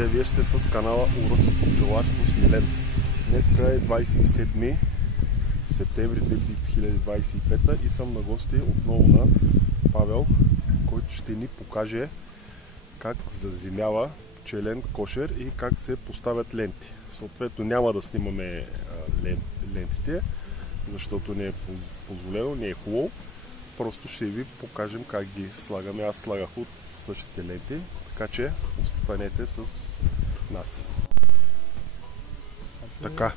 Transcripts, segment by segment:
Здравейте, вие сте с канала Уроци по пчеларство с Милен. Днеска е 27 септември 2025 и съм на гости отново на Павел, който ще ни покаже как заземява пчелен кошер и как се поставят ленти. Съответно няма да снимаме лентите, защото не е позволено, не е хубаво. Просто ще ви покажем как ги слагаме. Аз слагах от същите ленти, така че останете с нас. Така,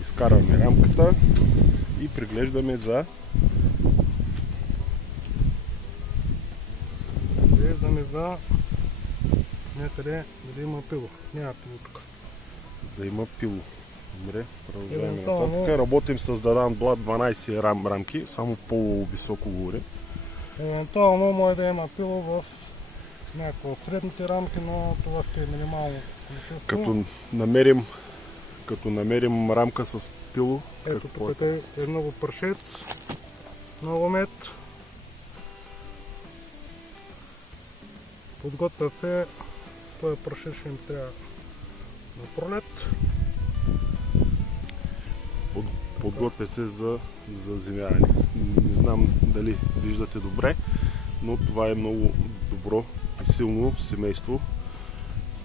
изкарваме рамката и преглеждаме за... някъде да има пило. Няма пило тук. Да има пило. Добре, продължаваме нататък. Работим с Дадан Блат 12 рамки, само по-високо горе. Евентуално може да има пило в някои от средните рамки, но това ще е минимално количество. Като намерим рамка с пило. Ето тук е много прашец, много мед. Подготвят се, този прашец ще им трябва на пролет. Подготвя се за заземяване. Не знам дали виждате добре, но това е много добро и силно семейство,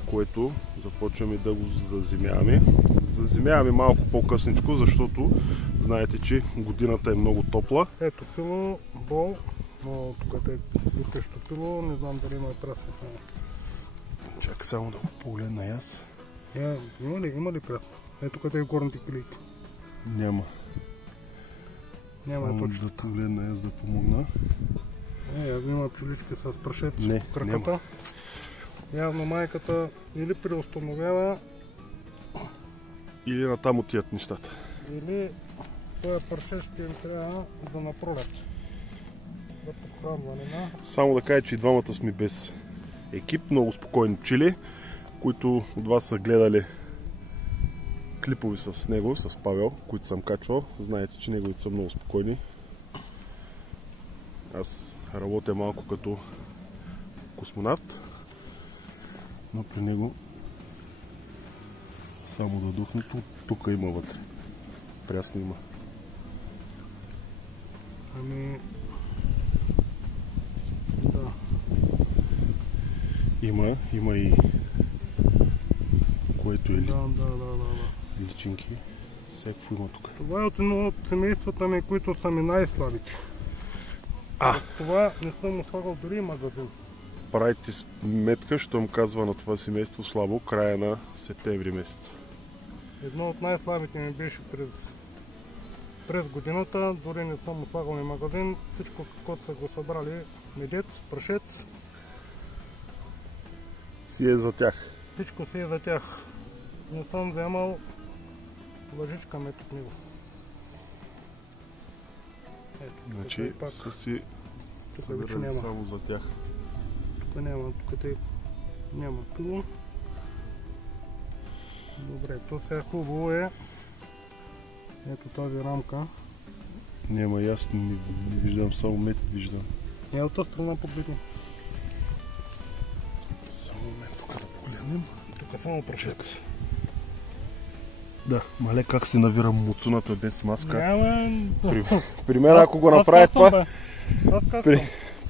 което започваме да го заземяваме. Заземяваме малко по-късничко, защото знаете, че годината е много топла. Ето пило, бол, но тук е лютещо пило, не знам дали има прасна. Чакай само да го погледна и аз. Има ли прасна? Ето къде е горните пилийки. Няма. Няма точно. Да погледна аз да помогна. Има пчелички с прашец в краката. Няма. Явно майката или преустановява, или натам отият нещата. или този прашец ще им трябва за напролет. За подхранване на... Само да кажа, че и двамата сме без екип, много спокойни пчели, които от вас са гледали клипови с него, с Павел, които съм качвал. Знаете, че неговите са много спокойни. Аз работя малко като космонавт, но при него само да духне, тук има вътре. Прясно има. Да. Има и което е личинки. Всякакво има тук. Това е от едно от семействата ми, които са ми най-слабите. Това не съм слагал дори и магазин. Правите сметка, щом казва на това семейство слабо, края на септември месец. Едно от най-слабите ми беше през годината, дори не съм слагал и магазин. Всичко, каквото са го събрали, медец, прашец. Си е за тях. Всичко си е за тях. Не съм вземал лъжичка мед от него. Значи са си събирали само за тях. Тук няма, няма пило. Добре, то сега хубаво е. Ето тази рамка. Няма, аз не виждам, само мед виждам. От тази страна погледни. Само мед, тук да погледнем. Тук само прашец. Да, мале как се навира муцуната без маска. Няма... При мен ако го направи това...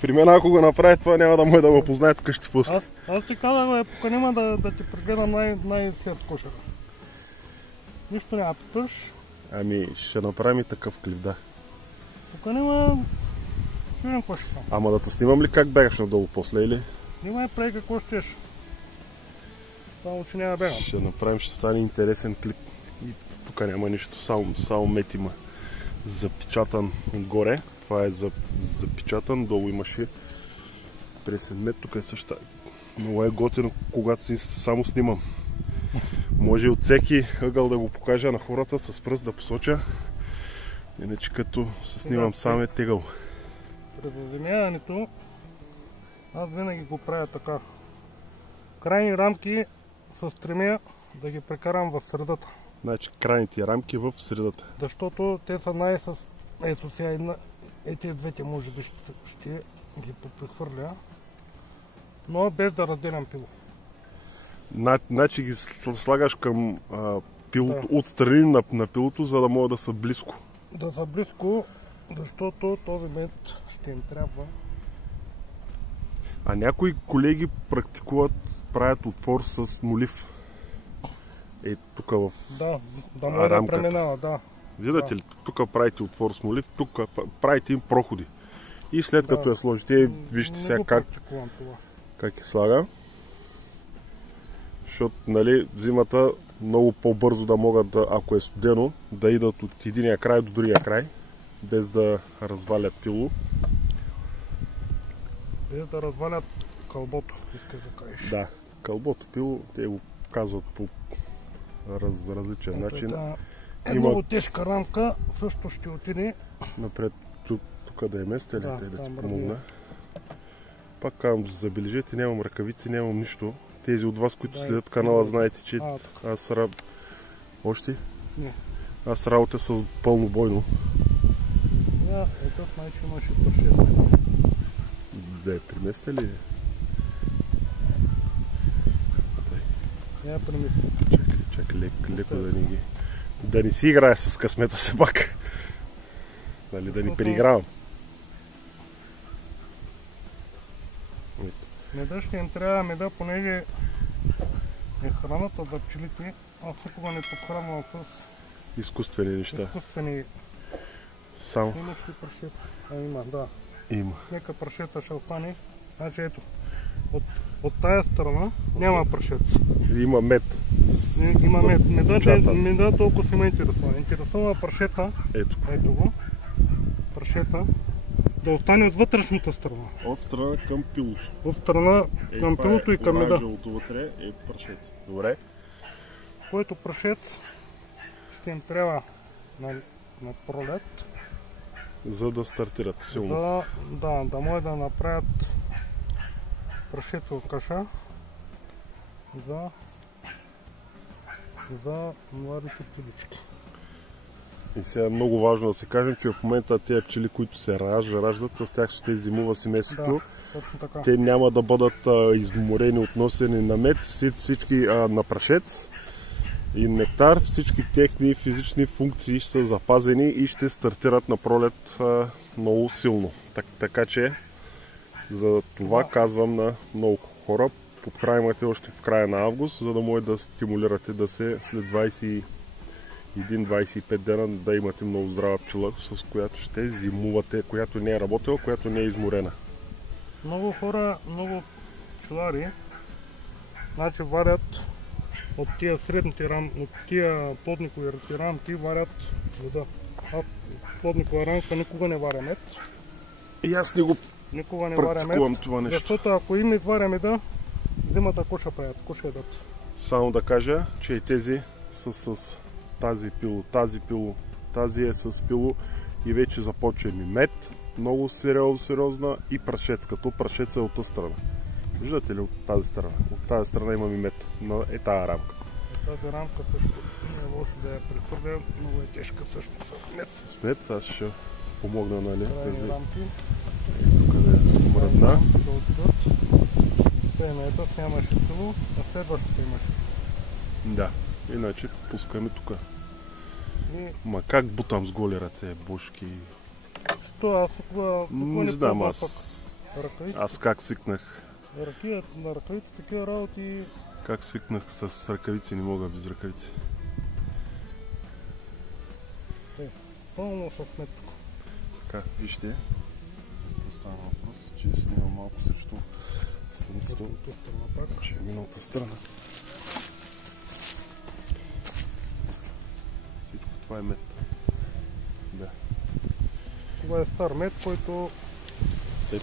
При мен ако го направи това, няма да може да го познае тук ще пуска. Аз ти казах, поканим да ти прегледам най-сев кошера. Нищо няма питаш. Ами, ще направим и такъв клип, да. Поканим, ще видим какво ще стане. Ама да те снимам ли как бягаш надолу после, или? Снимай, прави какво щеш. Само, че няма бегам. Ще направим, ще стане интересен клип. И тук няма нищо, само мет има запечатан отгоре. Това е запечатан, долу имаше пресен мед, тук е същата. Много е готино, когато си само снимам. Може от всеки ъгъл да го покажа на хората с пръст да посоча. Иначе като се снимам сам е тегъл. При заземяването аз винаги го правя така. Крайни рамки се стремя да ги прекарам в средата. Значи крайните рамки в средата. Защото те са най-с... Ето сега тези двете може би ще ги попрехвърля, но без да разделям пило. Значи ги слагаш към пилото, отстрани на пилото, за да могат да са близко. Да са близко, защото този мед ще им трябва. А някои колеги практикуват, правят отвор с молив. Тук в да може да рамката. преминава, да. Виждате ли, тук правите отвор с молив, тук правите им проходи. И след като я сложите, вижте сега как слага. Защото, нали, зимата много по-бързо да могат, ако е студено, да идат от единия край до другия край, без да развалят пило. Без да развалят кълбото, искаш да кажеш. Да, кълбото пило, те го казват по различен начин. Много тежка рамка също ще отиде. Напред тук да е места, да ти помогна. Пак казвам, забележете, нямам ръкавици, нямам нищо. Тези от вас, които следят канала, знаете, че аз още? Не. Аз работя с пълнобойно. Ето майче имаше прашета. Да е приместа ли? Я приместа. Чакай, леко да ни ги... Да не си играе с късмета се пак. Нали, да ни переигравам. Меда ще им трябва меда, понеже е храната за пчелите. Аз никога не подхранвам с изкуствени неща. Изкуствени. Само. Имаш ли прашета? Има, да. Има. Нека прашета ще остане. Значи ето, от тая страна няма прашец. Има мед. Има мед. Меда толкова си ме интересува. Интересува прашета. Ето го. Прашета. Да остане от вътрешната страна. От страна към пилото. От страна към пилото и към меда. Оранжевото вътре е прашец. Добре. Който прашец ще им трябва на пролет. За да стартират силно. Да може да направят прашетова каша за младите пчелички. И сега е много важно да се кажем, че в момента тези пчели, които се раждат, с тях ще зимува семейството. Да, те няма да бъдат изморени от носене на мед, всички на прашец и нектар, всички техни физични функции ще са запазени и ще стартират на пролет много силно. Така че за това казвам на много хора, подхранвайте още в края на август, за да може да стимулирате да се след 21-25 дена да имате много здрава пчела, с която ще зимувате, която не е работила, която не е изморена. Много хора, много пчелари, значи варят от тия средните рамки, от тия плодникови рамки варят вода. А плодникова рамка никога не варя мед. И аз никога не практикувам това нещо. Защото ако им изваря меда, зимата коша правят, коша едат. Само да кажа, че и тези са с тази пило, тази е с пило и вече започва ми мед, много сериозна и прашец, като прашец е от тази страна. Виждате ли от тази страна? От тази страна има ми мед, но е тази рамка. Тази рамка също не е лошо да я прехвърля, много е тежка също с мед. С мед аз ще помогна, нали? Тези рамки. Тук да е мръдна. Да отидат. Те на етап нямаше пило, а следващото имаше. Да, иначе пускаме тук. Ма как бутам с голи ръце, бошки? Що аз не знам, аз как свикнах. На ръкавици такива работи. Как свикнах с ръкавици, не мога без ръкавици. Пълно с мед тук. Така, вижте. За какво става въпрос, че снимам малко срещу слънцето, че е миналата страна. Всичко това е мед. Да. Това е стар мед, който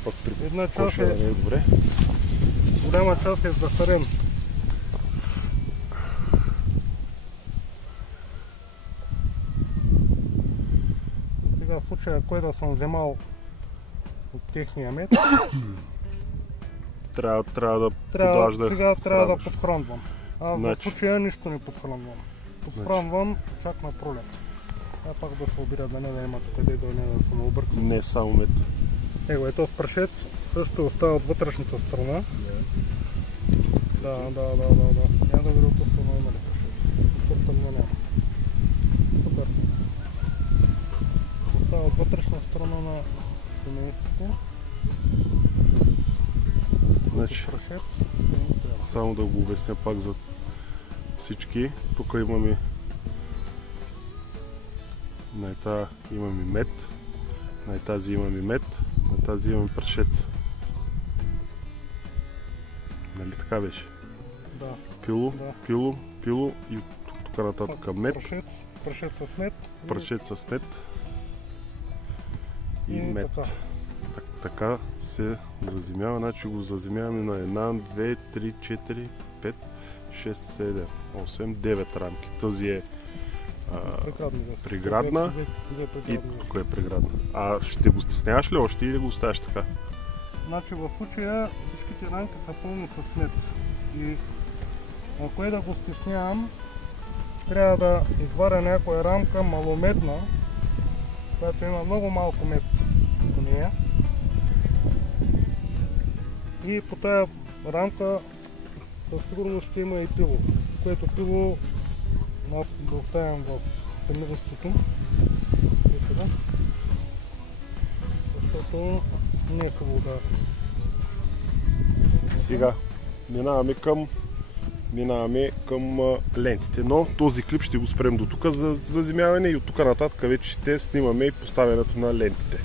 пък при една част да не е добре. Голяма част е захарен. Сега в случая, кой да съм вземал от техния мед, трябва да подажда. Сега трябва да подхранвам. В случая нищо не подхранвам. Подхранвам чак на пролет. Пак да се обиря да не да има къде да не съм объркал. Не само мед. Ето с прашец също остава от вътрешната страна. прошетки. Да. Няма да видя от това има ли прошетки. Тук там няма. Супер. Това е от вътрешна страна на семейството. Значи, Прошет. само да го обясня пак за всички. Тук имаме на тази имаме мед, на тази имаме мед, на тази имаме прашец. Нали така беше? Да. Пило, Да. пило и тук нататък мед, Прашец с мед. прашец с мед и мед. Така. Така се заземява, значи го заземяваме на 1, 2, 3, 4, 5, 6, 7, 8, 9 рамки. Тази е преградна и тук е преградна. А ще го стесняваш ли още или го оставяш така? Значи в случая всичките рамки са пълни с мед. И ако е да го стеснявам, трябва да изваря някоя рамка маломедна, която има много малко мед по нея. И по тая рамка със сигурност ще има и пило, което пило аз го оставям в семейството, защото не е хубаво да... Сега минаваме към лентите, но този клип ще го спрем до тук за заземяване и от тук нататък вече ще снимаме и поставянето на лентите.